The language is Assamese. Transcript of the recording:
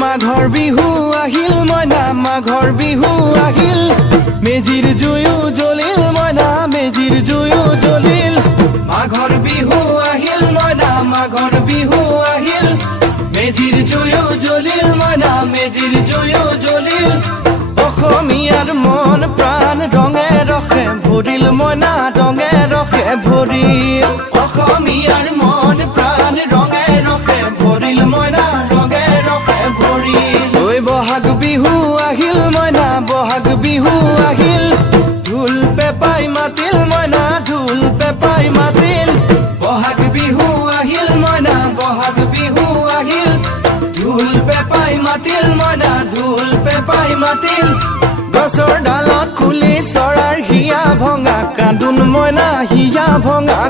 মাঘৰ বিহু আহিল মইনা মাঘৰ বিহু আহিল মেজিৰ জুয়ো জ্বলিল মইনা মেজিৰ জুয়ো জ্বলিল মাঘৰ বিহু আহিল মইনা মাঘৰ বিহু আহিল মেজিৰ জুয়ো জ্বলিল মইনা মেজিৰ জুয়ো জ্বলিল অসমীয়াৰ মন প্ৰাণ ৰঙে ৰখে ভৰিল মইনা ৰঙে ৰখে ভৰিল অসমীয়াৰ মন প্ৰাণ ৰঙে ৰখে ভৰিল মইনা ৰঙে ৰখে ভৰিল ঐ বহাগ বিহু আহিল মইনা বহাগ বিহু আহিল ঢোল পেপাই মাতিল মইনা ঢোল পেপাই মাতিল বহাগ বিহু আহিল মইনা বহাগ বিহু আহিল ঢোল পেপাই মাতিল মইনা ঢোল পেপাই মাতিল গছৰ ডালত খুলি চৰাৰ হিয়া ভঙা কান্দোন মইনা হিয়া ভঙা